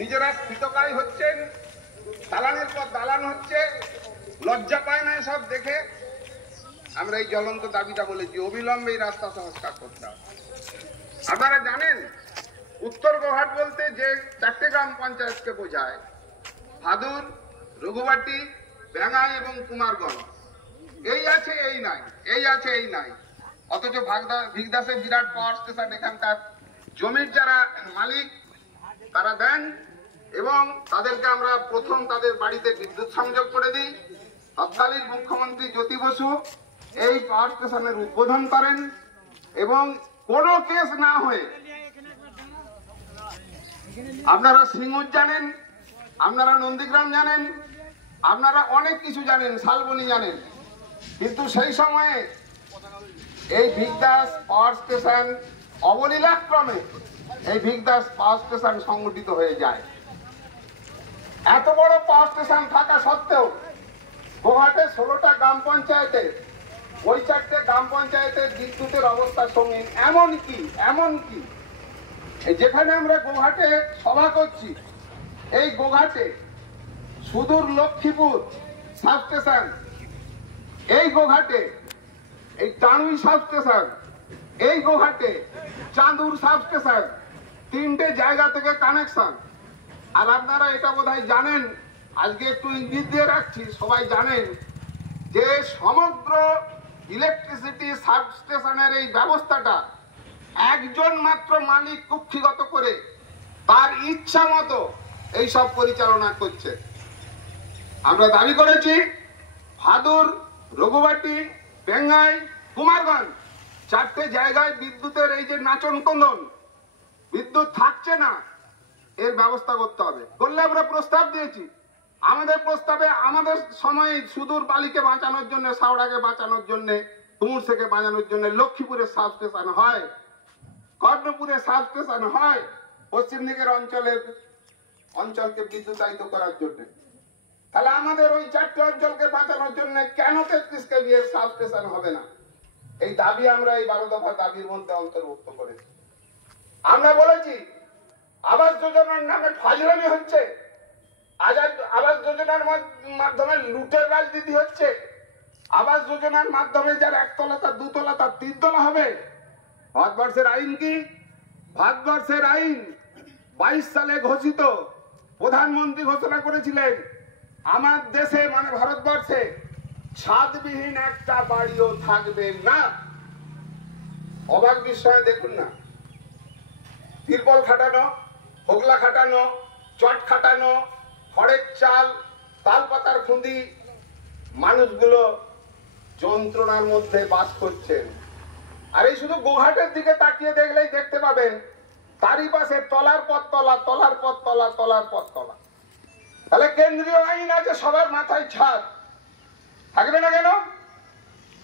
নিজেরা কৃতকারী হচ্ছেন, দালানের পর দালান হচ্ছে, লজ্জা পায় না সব দেখে। আমরা এই জ্বলন্ত দাবিটা বলেছি, অবিলম্বে এই রাস্তা সংস্কার করতে হবে। আপনারা জানেন উত্তর গোঘাট বলতে যে 4টে গ্রাম পঞ্চায়েতকে বোঝায়, ভাদুর, রঘুবাটি, ভেঙ্গাই এবং কুমারগঞ্জ। এই আছে এই নাই, এই আছে এই নাই। অথচ ভিগদাসের বিরাট পাওয়ার স্টেশন এখানকার জমির যারা মালিক তারা দেন এবং তাদেরকে আমরা প্রথম তাদের বাড়িতে বিদ্যুৎ সংযোগ করে দিই। তৎকালীন মুখ্যমন্ত্রী জ্যোতি বসু এই পাওয়ার স্টেশনের উদ্বোধন করেন এবং কোনো কেস না হয়ে, আপনারা সিঙ্গুর জানেন, আপনারা নন্দীগ্রাম জানেন, আপনারা অনেক কিছু জানেন, শালবনী জানেন, কিন্তু সেই সময়ে এই ভিগদাস পাওয়ার স্টেশন অবলীলাক্রমে এই ভিগদাস পাওয়ার স্টেশন সংগঠিত হয়ে যায়। এত বড় পাওয়ার স্টেশন থাকা সত্ত্বেও গোঘাটে 16টা গ্রাম পঞ্চায়েতে, ওই 4টে গ্রাম পঞ্চায়েতের বিদ্যুতের অবস্থা সঙ্গীন। এমনকি যেখানে আমরা গোঘাটে সভা করছি, এই গোঘাটে সুদূর লক্ষ্মীপুর সাবস্টেশন, এই গোঘাটে এই টানুই সাবস্টেশন, এই গোঘাটে চাঁদুর সাবস্টেশন, 3টে জায়গা থেকে কানেকশন। আর আপনারা এটা বোধহয় জানেন, আজকে একটু ইঙ্গিত দিয়ে রাখছি, সবাই জানেন যে সমগ্র ইলেকট্রিসিটি সাবস্টেশনের এই ব্যবস্থাটা একজন মাত্র মালিক কুক্ষিগত করে তার ইচ্ছা মতো এইসব পরিচালনা করছে। আমরা দাবি করেছি ভাদুর, রঘুবাটি, ভেঙ্গাই, কুমারগঞ্জ 4টে জায়গায় বিদ্যুতের এই যে নাচন কন্দন, বিদ্যুৎ থাকছে না, এর ব্যবস্থা করতে হবে। করলে আমরা প্রস্তাব দিয়েছি। আমাদের প্রস্তাবে আমাদের সময়ে সুদূর বালিকে বাঁচানোর জন্য, সাউড়াকে বাঁচানোর জন্য, কুমুরশেকে বাঁচানোর জন্য লক্ষ্মীপুরের সাবস্টেশন হয়, কর্ণপুরের সাবস্টেশন হয়, পশ্চিম দিকের অঞ্চলকে বিদ্যুতায়িত করার জন্য। তাহলে আমাদের ওই 4টে অঞ্চলকে বাঁচানোর জন্য কেন 33 kV এর সাবস্টেশন হবে না? এই দাবি আমরা এই 12 দফা দাবির মধ্যে অন্তর্ভুক্ত করেছি। আমরা বলেছি আবাস যোজনার নামে ফাজলামি হচ্ছে, আবাস যোজনার মাধ্যমে লুটের রাজনীতি হচ্ছে, আবাস যোজনার মাধ্যমে যার 1 তলা তার 2 তলা তার 3 তলা হবে। ভারতবর্ষের আইন কি? ভারতবর্ষের আইন 22 সালে ঘোষিত, প্রধানমন্ত্রী ঘোষণা করেছিলেন আমার দেশে মানে ভারতবর্ষে ছাদবিহীন একটা বাড়িও থাকবে না। অবাক বিস্ময় দেখুন না, তিরপল খাটানো, হোগলা খাটানো, চট খাটানো, খড়ের চাল, তালপাতার খুঁদি, মানুষগুলো যন্ত্রণার মধ্যে বাস করছেন। আর এই শুধু গোঘাটের দিকে তাকিয়ে দেখলেই দেখতে পাবেন তারই পাশে তলার পর তলা, তলার পর তলা, তলার পর তলা। তাহলে কেন্দ্রীয় আইন আছে সবার মাথায় ছাদ, থাকবে না কেন?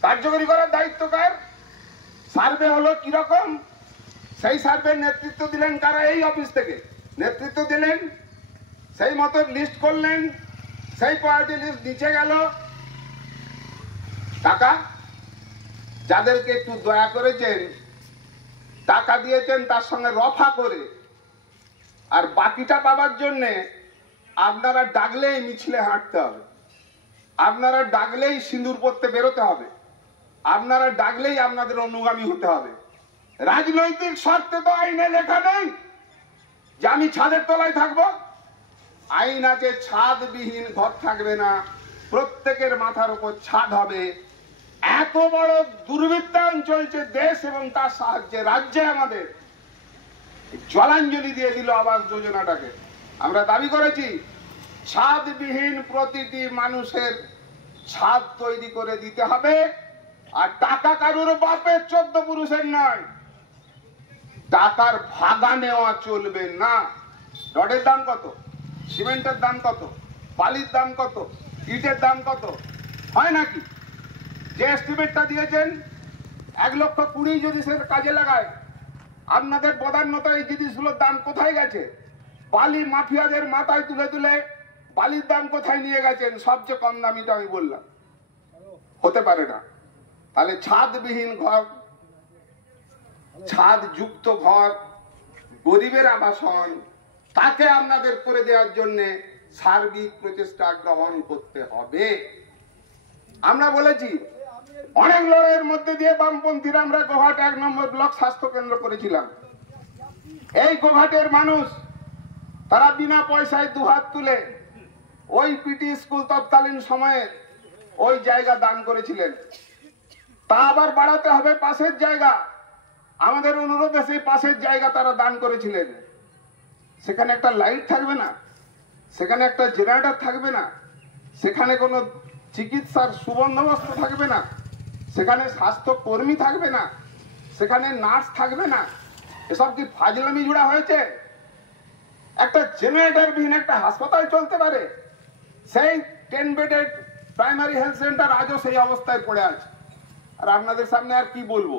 কার্যকরী করার দায়িত্ব কার? সার্ভে হলো কিরকম, সেই সার্ভের নেতৃত্ব দিলেন কারা? এই অফিস থেকে নেতৃত্ব দিলেন, সেই মতো লিস্ট করলেন, সেই পার্টি লিস্ট নিচে গেল। টাকা যাদেরকে একটু দয়া করেছেন, টাকা দিয়েছেন তার সঙ্গে রফা করে, আর বাকিটা পাবার জন্যে আপনারা ডাকলেই মিছিলে হাঁটতে হবে, আপনারা ডাকলেই সিঁদুর পরতে বেরোতে হবে, আপনারা ডাকলেই আপনাদের অনুগামী হতে হবে। রাজনৈতিক স্বার্থে তো আইনে লেখা নেই যে আমি ছাদের তলায় থাকবো। আইন আছে ছাদবিহীন ঘর থাকবে না, প্রত্যেকের মাথার উপর ছাদ হবে। এত বড় দুর্বৃত্তায়ন চলছে দেশ এবং তার সাহায্যে রাজ্যে আমাদের জলাঞ্জলি দিয়ে দিল আবাস যোজনাটাকে। আমরা দাবি করেছি ছাদবিহীন প্রতিটি মানুষের ছাদ তৈরি করে দিতে হবে। আর টাকা কারোর বাপের 14 পুরুষের নয়, টাকার ভাগা নেওয়া চলবে না। রডের দাম কত, সিমেন্টের দাম কত, বালির দাম কত, ইটের দাম কত, হয় নাকি? যে এস্টিমেটটা দিয়েছেন 1,20,000 যদি সে কাজে লাগায়, আপনাদের বদান্যতা এই জিনিসগুলোর দাম কোথায় গেছে? বালি মাফিয়াদের মাথায় তুলে তুলে বালির দাম কোথায় নিয়ে গেছেন? সবচেয়ে কম দামিটা আমি বললাম, হতে পারে না। তাহলে ছাদবিহীন ঘর, ছাদ যুক্ত ঘর, গরিবের আবাসন, তাকে আপনাদের করে দেওয়ার জন্য সার্বিক প্রচেষ্টা গ্রহণ করতে হবে। আমরা বলেছি অনেক লড়াইয়ের মধ্যে দিয়ে বামপন্থীরা আমরা গোঘাট 1 নম্বর ব্লক স্বাস্থ্য কেন্দ্র করেছিলাম। এই গোঘাটের মানুষ তারা বিনা পয়সায় দুহাত তুলে ওই পিটি স্কুল তৎকালীন সময়ে ওই জায়গা দান করেছিলেন। তা আবার বাড়াতে হবে পাশের জায়গা, আমাদের অনুরোধে সেই পাশের জায়গা তারা দান করেছিলেন। সেখানে একটা লাইট থাকবে না, সেখানে একটা জেনারেটর থাকবে না, সেখানে কোনো চিকিৎসার সুবন্দোবস্ত থাকবে না, সেখানে স্বাস্থ্য কর্মী থাকবে না, সেখানে নার্স থাকবে না। এসব কি ফাজলামি জুড়া হয়েছে? একটা জেনারেটর বিহীন একটা হাসপাতাল চলতে পারে? সেই 10 বেডেড প্রাইমারি হেলথ সেন্টার আজও সেই অবস্থায় পড়ে আছে। আর আপনাদের সামনে আর কি বলবো,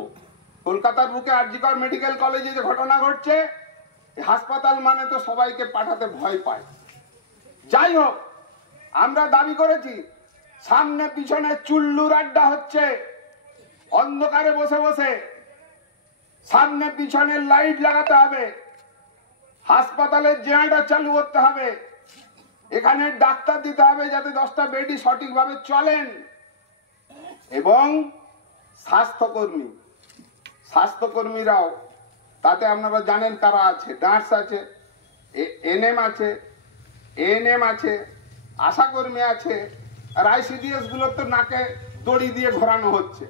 কলকাতার বুকে আরজি কর মেডিকেল কলেজে যে ঘটনা ঘটছে, হাসপাতাল মানে তো সবাইকে পাঠাতে ভয় পায়। যাই হোক, আমরা দাবি করেছি সামনে পিছনে চুল্লুর আড্ডা হচ্ছে, অন্ধকারে বসে বসে সামনে পিছনে লাইট লাগাতে হবে, হাসপাতালের জেনারেটর চালু করতে হবে, এখানে ডাক্তার দিতে হবে যাতে 10টা বেডই সঠিকভাবে চলেন, এবং স্বাস্থ্যকর্মীরাও তাতে আপনারা জানেন কারা আছে, নার্স আছে, এনএম আছে, এএনএম আছে, আশাকর্মী আছে, আর আইসিডিএস গুলোর তো নাকে দড়ি দিয়ে ঘোরানো হচ্ছে,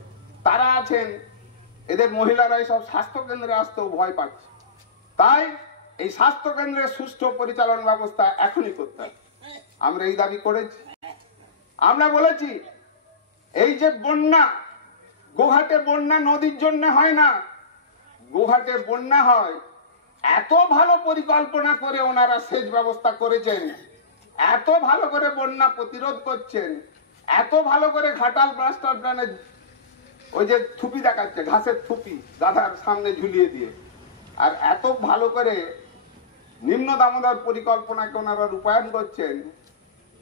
তারা আছেন। এদের মহিলারা সব স্বাস্থ্য কেন্দ্রে আসতেও ভয় পাচ্ছে। তাই এই স্বাস্থ্য কেন্দ্রের সুষ্ঠু পরিচালন ব্যবস্থা এখনই করতে হবে। আমরা এই দাবি করেছি। আমরা বলেছি এই যে বন্যা, গোঘাটে বন্যা নদীর জন্য হয় না, গোঘাটে বন্যা হয় এত ভালো পরিকল্পনা করে ওনারা সেচ ব্যবস্থা করেছেন, এত ভালো করে বন্যা প্রতিরোধ করছেন, এত ভালো করে ঘাটাল মাস্টার প্ল্যানে ওই যে থুপি দেখাচ্ছে, ঘাসের থুপি গাধার সামনে ঝুলিয়ে দিয়ে, আর এত ভালো করে নিম্ন দামোদর পরিকল্পনাকে ওনারা রূপায়ণ করছেন,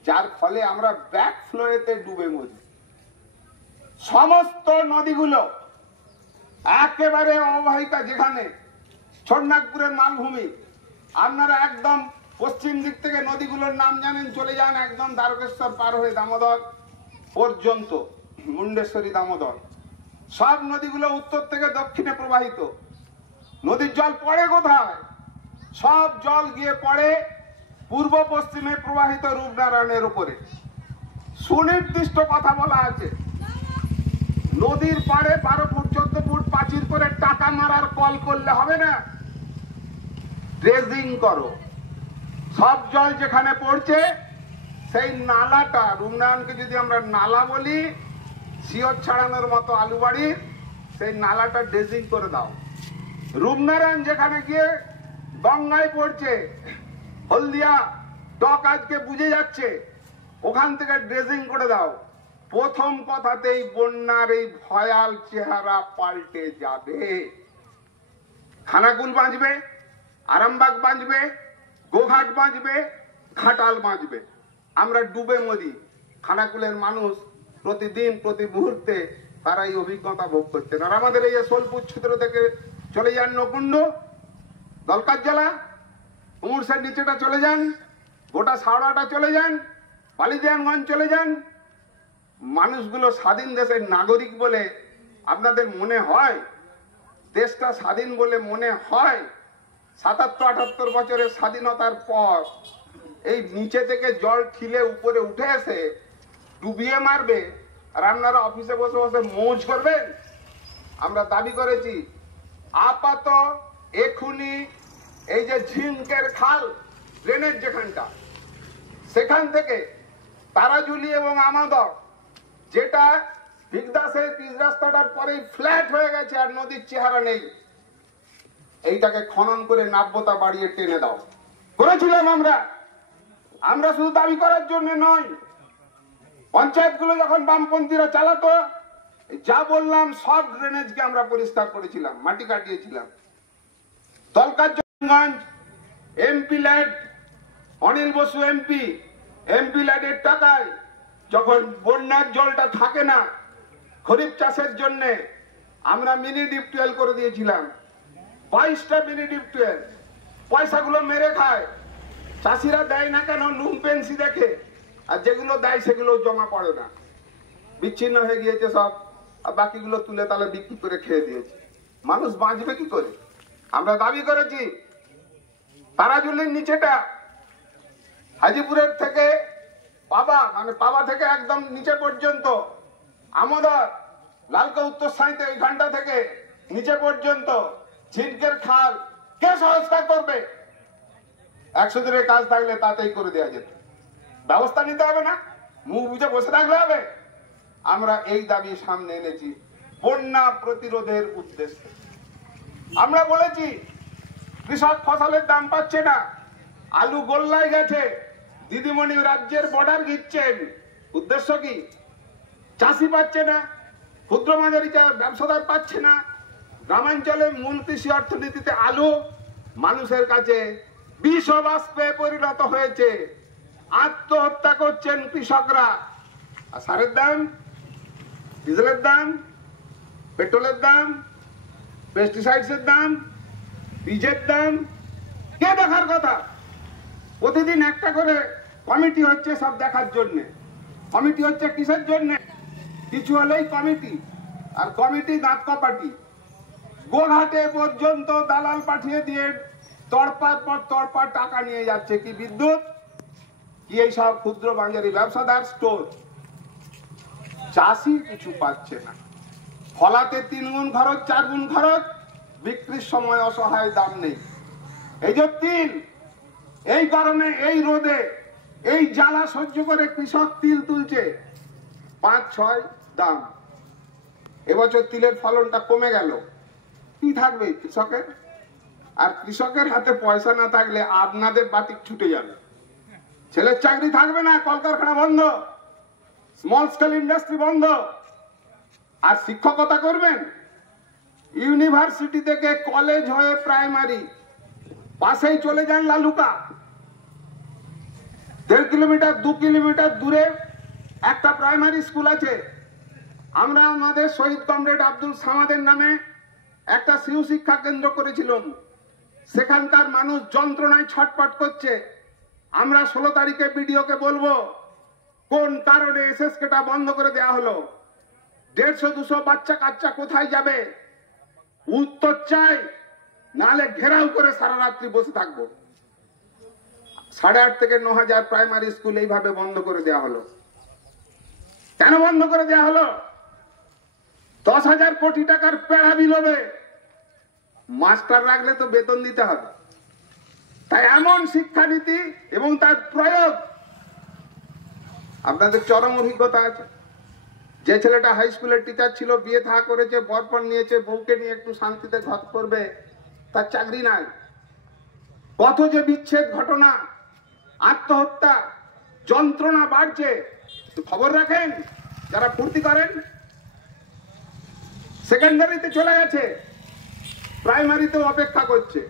যার ফলে আমরা ব্যাক ফ্লোতে ডুবে মরি। সমস্ত নদীগুলো একেবারে অববাহিকা, যেখানে ছোটনাগপুরের মালভূমি, আপনারা একদম পশ্চিম দিক থেকে নদীগুলোর নাম জানেন, চলে যান একদম দ্বারকেশ্বর পার হয়ে দামোদর পর্যন্ত, মুন্ডেশ্বরী দামোদর, সব নদীগুলো উত্তর থেকে দক্ষিণে প্রবাহিত। নদীর জল পড়ে কোথায়? সব জল গিয়ে পড়ে পূর্ব পশ্চিমে প্রবাহিত রূপনারায়ণের উপরে। সুনির্দিষ্ট কথা বলা আছে, নদীর পাড়ে 12 ফুট 14 ফুট প্রাচীর করে টাকা মারার কল করলে হবে না, ড্রেজিং করো। সব জল যেখানে পড়ছে সেই নালাটা, রূপনারায়ণকে যদি আমরা নালা বলি, শিওর ছাড়ানোর মতো আলু বাড়ির, সেই নালাটা ড্রেজিং করে দাও। রূপনারায়ণ যেখানে গিয়ে গঙ্গায় পড়ছে, হলদিয়া টক আজকে বুঝে যাচ্ছে, ওখান থেকে ড্রেজিং করে দাও। প্রথম কথাতেই বন্যার এই ভয়াল চেহারা পাল্টে যাবে। খানাকুল বাঁচবে, আরামবাগ বাঁচবে, গোঘাট বাঁচবে, ঘাটাল বাঁচবে। আমরা ডুবে মরি। খানাকুলের মানুষ প্রতিদিন প্রতি মুহূর্তে তারা এই অভিজ্ঞতা ভোগ করছেন। আর আমাদের এই সোলপুর ছিদ্র থেকে চলে যান নকুণ্ড, দলকার জেলা, উমরসের নিচেটা চলে যান, গোটা সাওড়াটা চলে যান, বালিদিয়ানগঞ্জ চলে যান। মানুষগুলো স্বাধীন দেশের নাগরিক বলে আপনাদের মনে হয়? দেশটা স্বাধীন বলে মনে হয়? 77-78 বছরের স্বাধীনতার পর এই নিচে থেকে জল ঠিলে উপরে উঠে এসে ডুবিয়ে মারবে, আর আপনারা অফিসে বসে বসে মৌজ করবেন? আমরা দাবি করেছি আপাত এখুনি এই যে ঝিনকের খাল ড্রেনেজ যেখানটা, সেখান থেকে তারাজুলি এবং আমাদর, যেটা বিগদাসের পিচ রাস্তাটার পরেই ফ্ল্যাট হয়ে গেছে আর নদীর চেহারা নেই, এইটাকে খনন করে নাব্যতা বাড়িয়ে টেনে দাও। করেছিলাম আমরা শুধু দাবি করার জন্য নয়, পঞ্চায়েতগুলো যখন বামপন্থীরা চালাতো, যা বললাম সব ড্রেনেজকে আমরা পরিষ্কার করেছিলাম, মাটি কাটিয়েছিলাম। দলকারগঞ্জ MP LAD, Anil Basu MP ল্যাডের টাকায় যখন বন্যার জলটা থাকে না, খরিফ চাষের জন্য আমরা মিনি ডিপ টিউবওয়েল করে দিয়েছিলাম, 22টা মিনি ডিপ টিউবওয়েল। পয়সাগুলো মেরে খায়, চাষিরা দেয় না কেন নুন পেন্সি দেখে, আর যেগুলো দেয় সেগুলো জমা পড়ে না, বিচ্ছিন্ন হয়ে গিয়েছে সব, আর বাকিগুলো তুলে তাহলে বিক্রি করে খেয়ে দিয়েছে। মানুষ বাঁচবে কি করে? আমরা দাবি করেছি তারাজুলির নিচেটা হাজিপুরের থেকে পাবা থেকে একদম নিচে পর্যন্ত, আমোদর লালকা উত্তর সাইতে ওই ঘন্টা থেকে নিচে পর্যন্ত ঝিনকের খাল কে সংস্কার করবে? 100 দিনের কাজ থাকলে তাতেই করে দেওয়া যেত, ব্যবস্থা নিতে হবে না, মুখ বুঝে বসে থাকলে হবে। আমরা এই দাবি সামনে এনেছি বন্যা প্রতিরোধের উদ্দেশ্যে। আমরা বলেছি কৃষক ফসলের দাম পাচ্ছে না, আলু গোল্লায় গেছে, দিদিমণি রাজ্যের বর্ডার ঘিরছেন, উদ্দেশ্য কি? চাষি পাচ্ছে না, ক্ষুদ্র মাঝারি ব্যবসাদার পাচ্ছে না, গ্রামাঞ্চলে মূল কৃষি অর্থনীতিতে আলু মানুষের কাছে বিষ বাষ্পে পরিণত হয়েছে, আত্মহত্যা করছেন কৃষকরা। আর সারের দাম, ডিজেলের দাম, পেট্রোলের দাম, পেস্টিসাইডসের দাম, বীজের দাম কে দেখার কথা? প্রতিদিন একটা করে কমিটি হচ্ছে সব দেখার জন্য। কমিটি হচ্ছে কিসের জন্য? কিছু হলেই কমিটি, আর কমিটি দাঁত কপাটি। গোঘাটে পর্যন্ত দালাল পাঠিয়ে দিয়ে তড়পার পর তড়পার টাকা নিয়ে যাচ্ছে, কি বিদ্যুৎ, কি এই সব ক্ষুদ্র বাজারি ব্যবসাদার স্টোর। চাষি কিছু পাচ্ছে না, ফলাতে 3 গুণ খরচ, 4 গুণ খরচ, বিক্রির সময় অসহায় দাম নেই। এই যে তিল, এই গরমে, এই রোদে, এই জ্বালা সহ্য করে কৃষক তিল তুলছে, 5-6 দাম। এবছর তিলের ফলনটা কমে গেল, কি থাকবে কৃষকের? আর কৃষকের হাতে পয়সা না থাকলে আপনাদের বাতিক ছুটে যাবে, ছেলের চাকরি থাকবে না, কলকারখানা বন্ধ, স্মল স্কেল ইন্ডাস্ট্রি বন্ধ। আর শিক্ষকতা করবেন, ইউনিভার্সিটি থেকে কলেজ হয়ে প্রাইমারি, পাশেই চলে যান লালুকা, 1.5 কিলোমিটার 2 কিলোমিটার দূরে একটা প্রাইমারি স্কুল আছে। আমরা আমাদের শহীদ কমরেড আব্দুল সামাদের নামে একটা শিশু শিক্ষা কেন্দ্র করেছিলাম, সেখানকার মানুষ যন্ত্রণায় ছটপট করছে। আমরা 16 তারিখে বিডিওকে বলবো কোন কারণে এসএসকেটা বন্ধ করে দেওয়া হলো, 150-200 বাচ্চা কাচ্চা কোথায় যাবে উত্তর চাই, নালে ঘেরাও করে সারা রাত্রি বসে থাকবো। 8.5 থেকে 9,000 প্রাইমারি স্কুল এইভাবে বন্ধ করে দেওয়া হলো। কেন বন্ধ করে দেওয়া হলো? 10,000 কোটি টাকার পেড়া বিল হবে, মাস্টার রাখলে তো বেতন দিতে হবে। তাই এমন শিক্ষানীতি এবং তার প্রয়োগ, আপনাদের চরম অভিজ্ঞতা আছে। যে ছেলেটা হাই স্কুলের টিচার ছিল, বিয়ে থা করেছে, বরপণ নিয়েছে, বউকে নিয়ে একটু শান্তিতে ঘর করবে, তার চাকরি নাই। কত যে বিচ্ছেদ ঘটনা, আত্মহত্যা, যন্ত্রণা বাড়ছে, খবর রাখেন যারা ফুর্তি করেন। সেকেন্ডারিতে চলে গেছে, প্রাইমারিতেও অপেক্ষা করছে,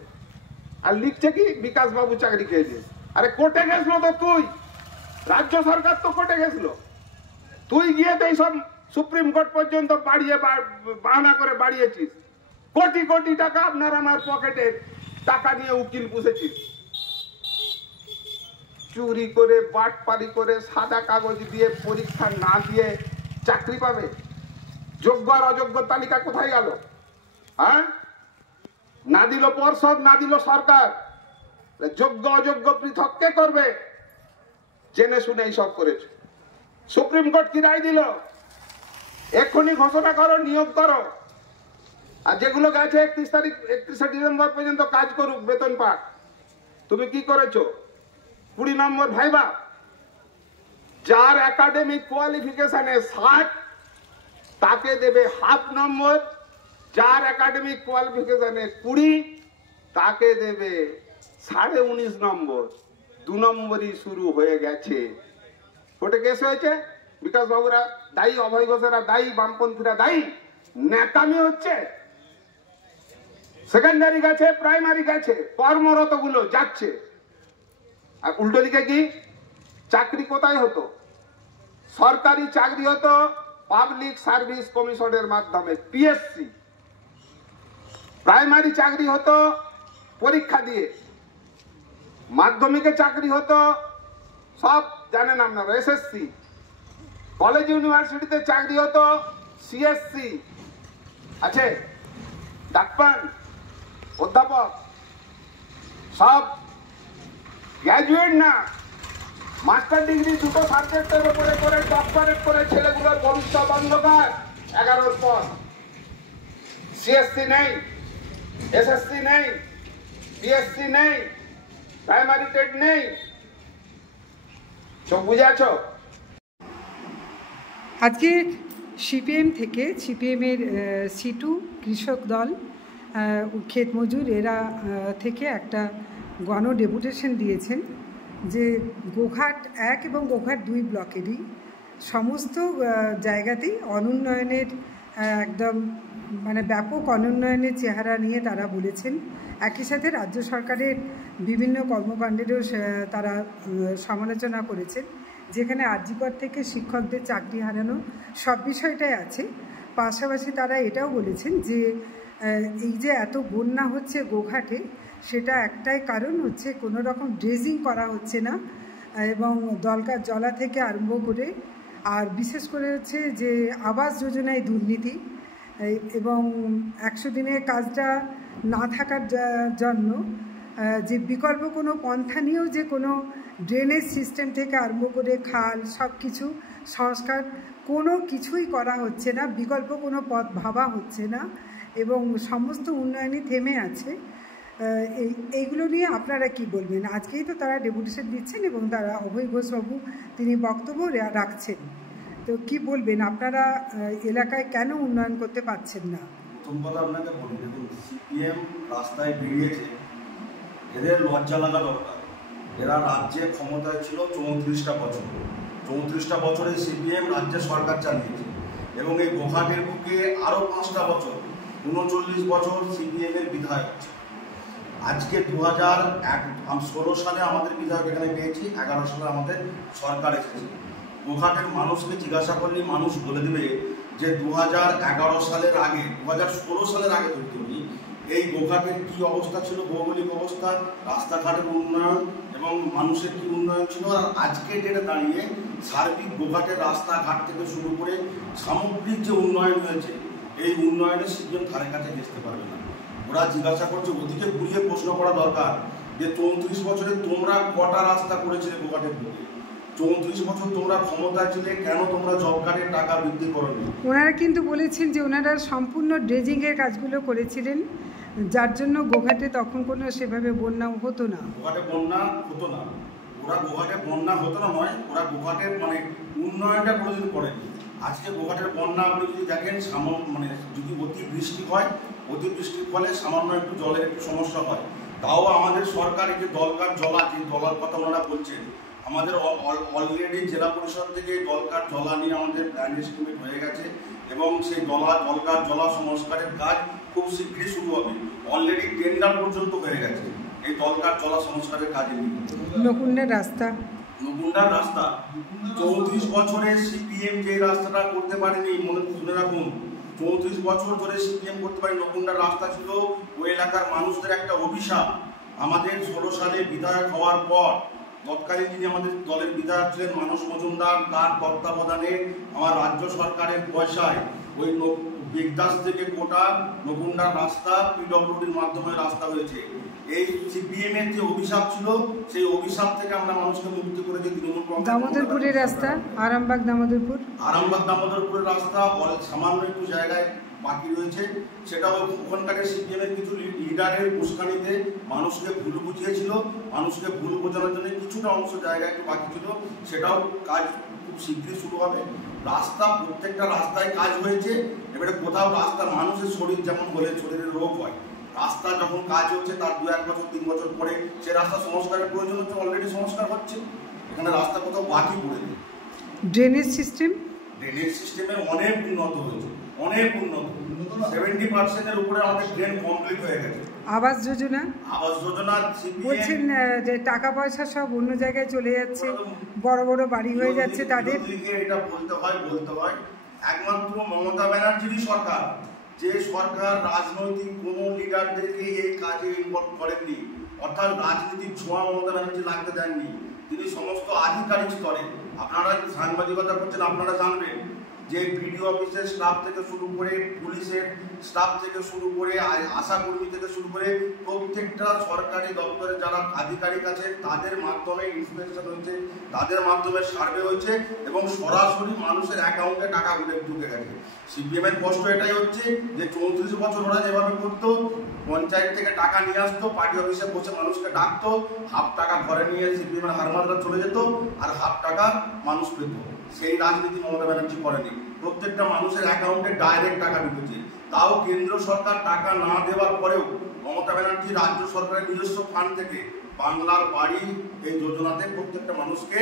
আর লিখছে কি বিকাশ বাবু চাকরি খেয়েছে। আরে কোর্টে গেছিল তো তুই, রাজ্য সরকার তো কোর্টে গেছিল, তুই গিয়ে তো এইসব সুপ্রিম কোর্ট পর্যন্ত বাহানা করে বাড়িয়েছিস। কোটি কোটি টাকা আপনার আমার পকেটের টাকা নিয়ে উকিল পুষেছিস, চুরি করে বাটপারি করে সাদা কাগজ দিয়ে পরীক্ষা না দিয়ে চাকরি পাবে? যোগ্য আর অযোগ্য তালিকা কোথায় গেল? হ্যাঁ, না দিল পর্ষদ, না দিল সরকার, যোগ্য অযোগ্য পৃথক কে করবে? জেনে শুনে এইসব করেছে। সুপ্রিম কোর্ট কি রায় দিল? এক্ষুনি ঘোষণা করো, নিয়োগ করো, আর যেগুলো গেছে 31 ডিসেম্বর পর্যন্ত কাজ করুক, বেতন পাক। তুমি কি করেছো? 20 নম্বর ভাইবা, যার একাডেমিক কোয়ালিফিকেশনে 60 তাকে দেবে হাফ নম্বর, যার একাডেমিক কোয়ালিফিকেশনে 20 তাকে দেবে 19.5 নম্বর। 2 নম্বরই শুরু হয়ে গেছে। কোর্টে কেস হয়েছে, বিকাশ বাবুরা দায়ী, অভয় ঘোষেরা দায়ী, বামপন্থীরা দায়ী, ন্যাকামি হচ্ছে। সেকেন্ডারি গেছে, প্রাইমারি গেছে, কর্মরত গুলো যাচ্ছে। আর উল্টো দিকে কি চাকরি কোথায় হতো? সরকারি চাকরি হতো পাবলিক সার্ভিস কমিশনের মাধ্যমে, পিএসসি। প্রাইমারি চাকরি হতো পরীক্ষা দিয়ে, মাধ্যমিকে চাকরি হতো সব জানেন আপনারা, এসএসসি। কলেজ ইউনিভার্সিটিতে চাকরি হতো সিএসসি আছে, ডাক্তার অধ্যাপক সব গ্র্যাজুয়েট না, মাস্টার ডিগ্রি দুটো সাবজেক্টের উপরে করে ডক্টরেট করে ছেলেগুলোর ভবিষ্যৎ অন্ধকার 11-র পর। সিএসসি নেই, এসএসসি নেই, বিএসসি নেই, প্রাইমারি টেট নেই। সব বুঝে আছো? আজকে সিপিএম থেকে, সিপিএমের সিটু কৃষক দল, ক্ষেত মজুর এরা থেকে একটা গণ ডেপুটেশন দিয়েছেন যে গোঘাট 1 এবং গোঘাট 2 ব্লকেরই সমস্ত জায়গাতেই অনুন্নয়নের একদম মানে ব্যাপক অনুন্নয়নের চেহারা নিয়ে তারা বলেছেন। একই সাথে রাজ্য সরকারের বিভিন্ন কর্মকাণ্ডেরও তারা সমালোচনা করেছেন, যেখানে আরজিকর থেকে শিক্ষকদের চাকরি হারানো সব বিষয়টাই আছে। পাশাপাশি তারা এটাও বলেছেন যে এই যে এত বন্যা হচ্ছে গোঘাটে, সেটা একটাই কারণ হচ্ছে কোনো রকম ড্রেজিং করা হচ্ছে না, এবং দলকার জলা থেকে আরম্ভ করে আর বিশেষ করে হচ্ছে যে আবাস যোজনায় দুর্নীতি, এবং 100 দিনের কাজটা না থাকার জন্য যে বিকল্প কোনো পন্থা নিয়েও যে কোনো ড্রেনেজ সিস্টেম থেকে আরম্ভ করে খাল সব কিছু সংস্কার কোনো কিছুই করা হচ্ছে না, বিকল্প কোনো পথ ভাবা হচ্ছে না, এবং সমস্ত উন্নয়নই থেমে আছে। এইগুলো নিয়ে আপনারা কি বলবেন? আজকেই তো তারা ডেপুটেশন দিচ্ছেন এবং তারা অভয় ঘোষবাবু তিনি বক্তব্য রাখছেন, তো কি বলবেন আপনারা এলাকায় কেন উন্নয়ন করতে পারছেন না? প্রথম কথা আপনাকে বলি, দেখুন সিপিএম রাস্তায় বেরিয়েছে, এদের লজ্জা লাগা দরকার। এরা রাজ্যে ক্ষমতায় ছিল 34টা বছর, 34টা বছরে সিপিএম রাজ্যে সরকার চালিয়েছে, এবং এই গোঘাটের বুকে আরও 5টা বছর 39 বছর সিপিএমের বিধায়ক। আজকে 2016 সালে আমাদের বিধায়ক এখানে পেয়েছি, 11 সালে আমাদের সরকার এসেছে। গোঘাটের মানুষকে জিজ্ঞাসা করলে মানুষ বলে দেবে যে 2011 সালের আগে, 2016 সালের আগে ধরতে এই গোঘাটের কী অবস্থা ছিল, ভৌগোলিক অবস্থা, রাস্তাঘাটের উন্নয়ন এবং মানুষের কী উন্নয়ন ছিল। আর আজকে ডেটে দাঁড়িয়ে সার্বিক গোঘাটের রাস্তাঘাট থেকে শুরু করে সামগ্রিক যে উন্নয়ন হয়েছে, এই উন্নয়নের সিপিএম ধারে কাছে ঘেঁচতে পারবে না। ওরা জিজ্ঞাসা করছে, ওদিকে ঘুরিয়ে প্রশ্ন করা দরকার যে 34 বছরে তোমরা কটা রাস্তা করেছিলে গোঘাটের দিকে? 34 বছর তোমরা ক্ষমতায় ছিলে, কেন তোমরা জব কার্ডের টাকা বৃদ্ধি করোনি? ওনারা কিন্তু বলেছেন যে ওনারা সম্পূর্ণ ড্রেজিংয়ের কাজগুলো করেছিলেন, যার জন্য গোঘাটে তখন কোনো সেভাবে বন্যা হতো না। গোঘাটে বন্যা হতো না, ওরা গোঘাটে বন্যা হতো না নয়, ওরা গোঘাটের মানে উন্নয়নটা কোনোদিন করেনি। আজকে গোঘাটের বন্যা আপনি যদি দেখেন, মানে যদি অতি বৃষ্টি হয়, অতিবৃষ্টির ফলে সামান্য একটু জলের একটু সমস্যা হয়, তাও আমাদের সরকার এই যে দলকার জলা, যে দলার কথা ওনারা বলছেন, আমাদের অলরেডি জেলা পরিষদ থেকে দলকার জলা নিয়ে আমাদের প্ল্যান এস্টিমেট হয়ে গেছে, এবং সেই দলকার জলা সংস্কারের কাজ খুব শীঘ্রই শুরু হবে। অলরেডি টেন্ডার পর্যন্ত হয়ে গেছে এই দলকার জলা সংস্কারের কাজে। নকুন্ডার রাস্তা, 34 বছরে সিপিএম যে রাস্তাটা করতে পারেনি, মনে শুনে রাখুন, 34 বছর ধরে সিপিএম করতে পারে। নকুন্ডার রাস্তা ছিল ওই এলাকার মানুষদের একটা অভিশাপ। আমাদের 16 সালে বিধায়ক হওয়ার পর তৎকালীন যিনি আমাদের দলের বিধায়ক ছিলেন মানস মজুমদার, তার তত্ত্বাবধানে আমার রাজ্য সরকারের পয়সায় ওই বিগদাস থেকে কোটা নকুন্ডার রাস্তা পিডব্লিউডির মাধ্যমে রাস্তা হয়েছে। এই সিপিএম এর যে অভিশাপ ছিল, সেই অভিশাপ থেকে আমরা মানুষকে মুক্তি করেছি তৃণমূল কংগ্রেস। দামোদরপুরের রাস্তা, আরামবাগ দামোদরপুরের রাস্তা সামান্য একটু জায়গায় বাকি রয়েছে, সেটাও ওখানকার সিপিএম এর কিছু লিডারের উস্কানিতে মানুষকে ভুল বুঝিয়েছিল, মানুষকে ভুল বোঝানোর জন্য কিছুটা অংশ জায়গা একটু বাকি ছিল, সেটাও কাজ খুব শীঘ্রই শুরু হবে। রাস্তা, প্রত্যেকটা রাস্তায় কাজ হয়েছে। এবারে কোথাও রাস্তা, মানুষের শরীর যেমন হলে শরীরের রোগ হয়, রাস্তা যখন কাজ হচ্ছে তার 2-1 বছর 3 বছর পরে সে রাস্তা সংস্কারের প্রয়োজন হচ্ছে, অলরেডি সংস্কার হচ্ছে। এখানে রাস্তা কোথাও বাকি পড়ে নেই। ড্রেনেজ সিস্টেমের অনেক উন্নত হয়েছে, অনেক উন্নত, 70% উপরে আমাদের ড্রেন কমপ্লিট হয়ে গেছে। আবাস যোজনা বলছেন যে টাকা পয়সা সব অন্য জায়গায় চলে যাচ্ছে, বড় বড় বাড়ি হয়ে যাচ্ছে তাদের। এটা বলতে হয় একমাত্র মমতা ব্যানার্জিরই সরকার, যে সরকার রাজনৈতিক কোনো লিডারদেরকে এই কাজে ইনভলভ করেননি। অর্থাৎ রাজনীতির ছোঁয়া মমতা ব্যানার্জি লাগতে দেননি। তিনি সমস্ত আধিকারিক স্তরে, আপনারা সাংবাদিকতা করছেন, আপনারা জানবেন যে বিডিও অফিসের স্টাফ থেকে শুরু করে, পুলিশের স্টাফ থেকে শুরু করে, আশাকর্মী থেকে শুরু করে প্রত্যেকটা সরকারি দপ্তরে যারা আধিকারিক আছে তাদের মাধ্যমে ইন্সপেকশন হয়েছে, তাদের মাধ্যমে সার্ভে হয়েছে এবং সরাসরি মানুষের অ্যাকাউন্টে টাকা ঢুকে গেছে। সিপিএমের কষ্ট এটাই হচ্ছে যে 34 বছর ওরা যেভাবে করতো, পঞ্চায়েত থেকে টাকা নিয়ে আসতো, পার্টি অফিসে বসে মানুষকে ডাকতো, হাফ টাকা ঘরে নিয়ে সিপিএমের হারমাদরা চলে যেত আর হাফ টাকা মানুষ পেত। সেই রাজনীতি মমতা ব্যানার্জি করেনি। প্রত্যেকটা মানুষের অ্যাকাউন্টে ডাইরেক্ট টাকা ঢুকেছে। তাও কেন্দ্র সরকার টাকা না দেওয়ার পরেও মমতা ব্যানার্জি রাজ্য সরকারের নিজস্ব ফান্ড থেকে বাংলার বাড়ি এই যোজনাতে প্রত্যেকটা মানুষকে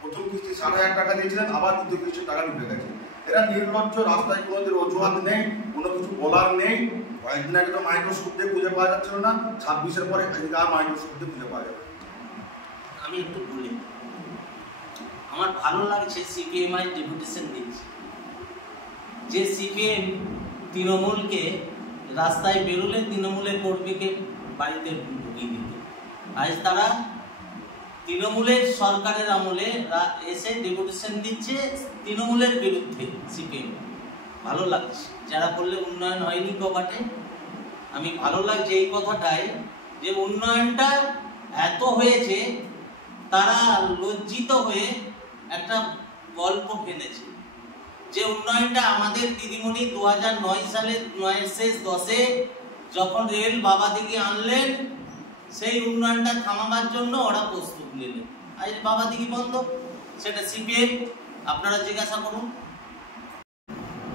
প্রথম কিস্তি 60,000 টাকা দিয়েছিলেন, আবার দ্বিতীয় কিস্তি টাকা ঢুকে গেছে। এরা নির্লজ্জ, রাস্তায় কোনোদিন অজুহাত নেই, কোনো কিছু বলার নেই। কয়েকদিন আগে তো মাইক্রোস্কোপ দিয়ে খুঁজে পাওয়া যাচ্ছিল না, 26-এর পরে আর মাইক্রোস্কোপ দিয়ে খুঁজে পাওয়া যাবে। আমি একটু বলি, আমার ভালো লাগছে সিপিএম আজ ডেপুটেশন দিচ্ছে, যে সিপিএম তৃণমূলকে রাস্তায় বেরোলে তৃণমূলের কর্মীকে বাড়িতে ঢুকিয়ে দিত। আজ তারা তৃণমূলের সরকারের আমলে এসে ডেপুটেশন দিচ্ছে তৃণমূলের বিরুদ্ধে। সিপিএম ভালো লাগছে, যারা করলে উন্নয়ন হয়নি কবাটে। আমি ভালো লাগছে এই কথাটাই যে উন্নয়নটা এত হয়েছে, তারা লজ্জিত হয়ে একটা গল্প ফেলেছে যে উন্নয়নটা আমাদের দিদিমণি 2009 সালে 9 শেষ 10-এ যখন রেল বাবা দিকে আনলেন, সেই উন্নয়নটা থামাবার জন্য ওরা প্রস্তুত নিলেন। আজ বাবা দিকে বন্ধ, সেটা সিপিএম, আপনারা জিজ্ঞাসা করুন।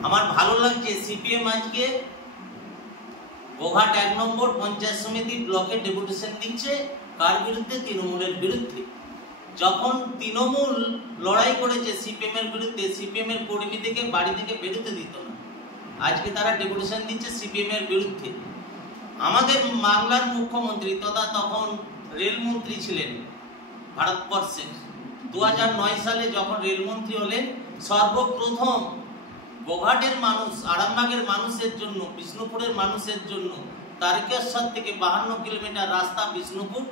আমার ভালো লাগছে সিপিএম আজকে গোঘাট 1 নম্বর পঞ্চায়েত সমিতি ব্লকে ডেপুটেশন দিচ্ছে। কার বিরুদ্ধে? তৃণমূলের বিরুদ্ধে। যখন তৃণমূল লড়াই করেছে সিপিএম এর বিরুদ্ধে, সিপিএম এর কর্মীদেরকে বাড়ি থেকে বেরোতে দিত না, আজকে তারা ডেপুটেশন দিচ্ছে সিপিএম এর বিরুদ্ধে। আমাদের বাংলার মুখ্যমন্ত্রী তথা তখন রেলমন্ত্রী ছিলেন ভারতবর্ষের, 2009 সালে যখন রেলমন্ত্রী হলেন, সর্বপ্রথম গোঘাটের মানুষ, আরামবাগের মানুষের জন্য, বিষ্ণুপুরের মানুষের জন্য তারকেশ্বর থেকে 52 কিলোমিটার রাস্তা বিষ্ণুপুর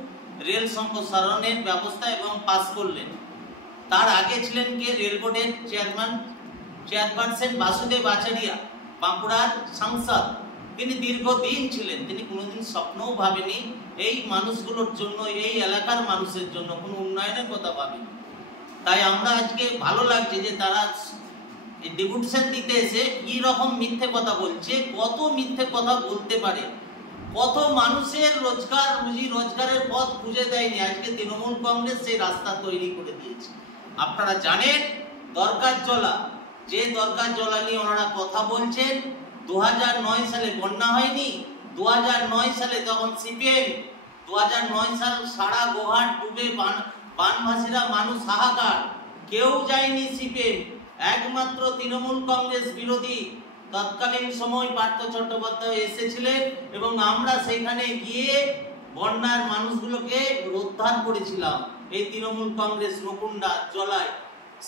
রেল সম্প্রসারণের ব্যবস্থা এবং পাস করলেন। তার আগে ছিলেন কে? রেল বোর্ডের চেয়ারপারসন বাসুদেব আচারিয়া, বাঁকুড়ার সাংসদ। তিনি দীর্ঘদিন ছিলেন, তিনি কোনোদিন স্বপ্নও ভাবেনি এই মানুষগুলোর জন্য, এই এলাকার মানুষের জন্য কোনো উন্নয়নের কথা ভাবেনি। তাই আমরা আজকে ভালো লাগছে যে তারা ডেপুটেশন দিতে এসে কি রকম মিথ্যে কথা বলছে। কত মিথ্যে কথা বলতে পারে, কত মানুষের রোজগার, রুজি রোজগারের পথ খুঁজে দেয়নি, আজকে তৃণমূল কংগ্রেস সেই রাস্তা তৈরি করে দিয়েছে। আপনারা জানেন দরকার জলা, যে দরকার জলা নিয়ে ওনারা কথা বলছেন, 2009 সালে বন্যা হয়নি? 2009 সালে তখন সিপিএম, 2009 সাল সারা গোঘাট ডুবে বানভাসীরা মানুষ হাহাকার, কেউ যায়নি সিপিএম, একমাত্র তৃণমূল কংগ্রেস বিরোধী তৎকালীন সময় পার্থ চট্টোপাধ্যায় এসেছিলেন এবং আমরা সেখানে গিয়ে বন্যার মানুষগুলোকে উদ্ধার করেছিলাম। এই তৃণমূল কংগ্রেস নকুন্ডা, জলাই,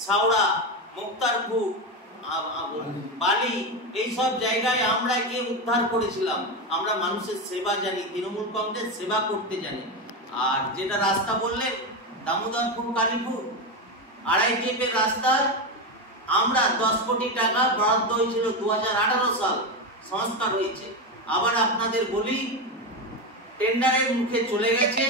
সাউড়া, মুক্তারপুর, বালি, এইসব জায়গায় আমরা গিয়ে উদ্ধার করেছিলাম। আমরা মানুষের সেবা জানি, তৃণমূল কংগ্রেস সেবা করতে জানি। আর যেটা রাস্তা বললেন দামোদরপুর কালীপুর 2.5 টিপের রাস্তা, আমরা 10 কোটি টাকা বরাদ্দ হয়েছিল 2018 সাল, সংস্কার হয়েছে। আবার আপনাদের বলি, টেন্ডারের মুখে চলে গেছে,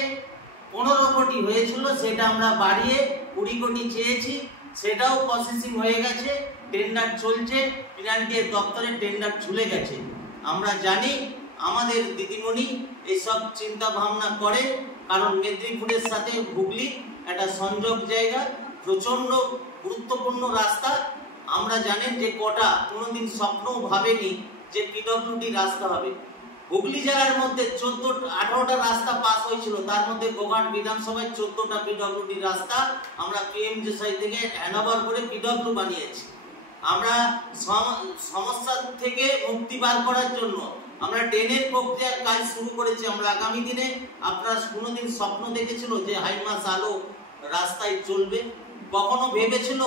15 কোটি হয়েছিল, সেটা আমরা বাড়িয়ে 20 কোটি চেয়েছি, সেটাও প্রসেসিং হয়ে গেছে, টেন্ডার চলছে, ফিনান্সিয়াল দপ্তরে টেন্ডার ঝুলে গেছে। আমরা জানি আমাদের দিদিমণি এইসব চিন্তা ভাবনা করে, কারণ মেদিনীপুরের সাথে হুগলি একটা সংযোগ জায়গা, প্রচন্ড গুরুত্বপূর্ণ রাস্তা। আমরা জানেন যে কোটা কোনোদিন স্বপ্নও ভাবেনি যে পিডব্লিউডি রাস্তা হবে। হুগলি জেলার মধ্যে 18টা রাস্তা পাস হয়েছিল, তার মধ্যে গোঘাট বিধানসভায় 14টা পিডব্লিউডি রাস্তা আমরা পিএমজেসাই থেকে হ্যান্ডওভার করে পিডব্লিউ বানিয়েছি। আমরা সমস্যা থেকে মুক্তি বার করার জন্য আমরা ট্রেনের প্রক্রিয়ার কাজ শুরু করেছি। আমরা আগামী দিনে, আপনারা কোনোদিন স্বপ্ন দেখেছিল যে হাইমাস আলো রাস্তায় চলবে? কখনো ভেবেছিল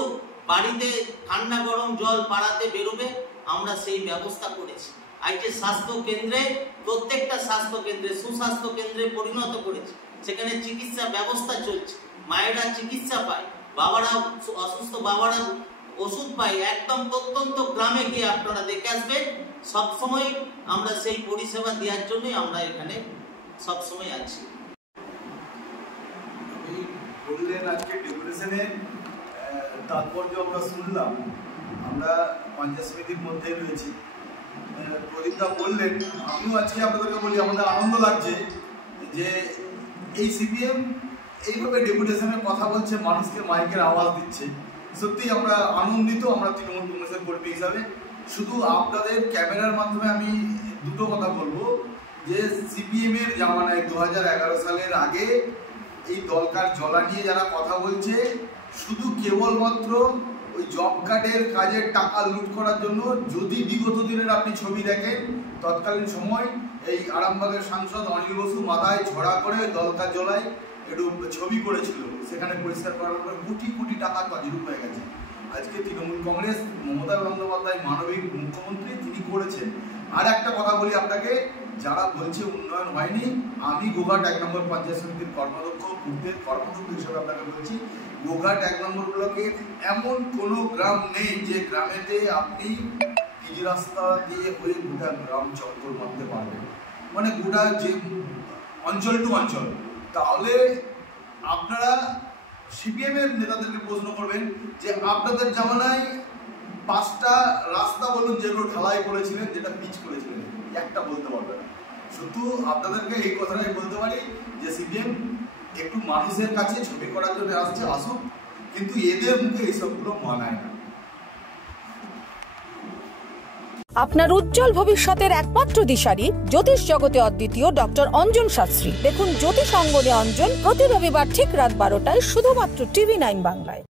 বাড়িতে ঠান্ডা গরম জল পাড়াতে বেরোবে? আমরা সেই ব্যবস্থা করেছি। আজকে স্বাস্থ্য কেন্দ্রে প্রত্যেকটা স্বাস্থ্য কেন্দ্রে সুস্বাস্থ্য কেন্দ্রে পরিণত করেছে। সেখানে চিকিৎসা ব্যবস্থা চলছে, মায়েরা চিকিৎসা পায়, বাবারা অসুস্থ বাবারা ওষুধ পায়। একদম প্রত্যন্ত গ্রামে গিয়ে আপনারা দেখে আসবেন। সবসময় আমরা সেই পরিষেবা দেওয়ার জন্যই আমরা এখানে সবসময় আছি। বললেন আজকে ডেপুটেশনের তাৎপর্য আমরা শুনলাম, আমরা পঞ্চায়েত সমিতির মধ্যে রয়েছি। প্রদীপদা বললেন, আমিও আজকে আপনাদেরকে বলি আমাদের আনন্দ লাগছে যে এই সিপিএম এইভাবে ডেপুটেশনের কথা বলছে, মানুষকে মাইকের আওয়াজ দিচ্ছে। সত্যি আমরা আনন্দিত, আমরা তৃণমূল কংগ্রেসের কর্মী হিসাবে। শুধু আপনাদের ক্যামেরার মাধ্যমে আমি দুটো কথা বলবো যে সিপিএমের জামানায় 2011 সালের আগে এই দলকার জলা নিয়ে যারা কথা বলছে, শুধু কেবলমাত্র ওই জব কার্ডের কাজের টাকা লুট করার জন্য। যদি বিগত দিনের আপনি ছবি দেখেন, তৎকালীন সময় এই আরামবাগের সাংসদ অনিল বসু মাথায় ঝড়া করে দলকার জলায় একটু ছবি করেছিল, সেখানে পরিষ্কার করার পরে কোটি কোটি টাকা তজরুপ হয়ে গেছে। আজকে তৃণমূল কংগ্রেস, মমতা বন্দ্যোপাধ্যায় মানবিক মুখ্যমন্ত্রী, তিনি করেছেন। আর একটা কথা বলি আপনাকে, যারা বলছে উন্নয়ন হয়নি, আমি গোঘাট 1 নম্বর পঞ্চায়েত সমিতির কর্মাধ্যক্ষ, পূর্বের কর্মাধ্যক্ষ হিসেবে আপনাকে বলছি, গোঘাট 1 নম্বর ব্লকে এমন কোনো গ্রাম নেই যে গ্রামেতে আপনি পিচ রাস্তা দিয়ে হয়ে গোটা গ্রাম চক্কর মারতে পারবেন, মানে গোটা যে অঞ্চল টু অঞ্চল। তাহলে আপনারা সিপিএমের নেতাদেরকে প্রশ্ন করবেন যে আপনাদের জামানায় 5টা রাস্তা বলুন যেগুলো ঢালাই করেছিলেন, যেটা পিচ করেছিলেন, একটা বলতে পারবে না। শুধু আপনাদেরকে এই কথাটাই বলতে পারি যে সিপিএম একটু মানুষের কাছে ছবি করার জন্য আসছে, আসুক, কিন্তু এদের মুখে এইসবগুলো মানায় না। আপনার উজ্জ্বল ভবিষ্যতের একমাত্র দিশারি জ্যোতিষ জগতে অদ্বিতীয় ডক্টর অঞ্জন শাস্ত্রী। দেখুন জ্যোতিষ অঙ্গনে অঞ্জন প্রতি রবিবার ঠিক রাত 12টায় শুধুমাত্র TV9 বাংলায়।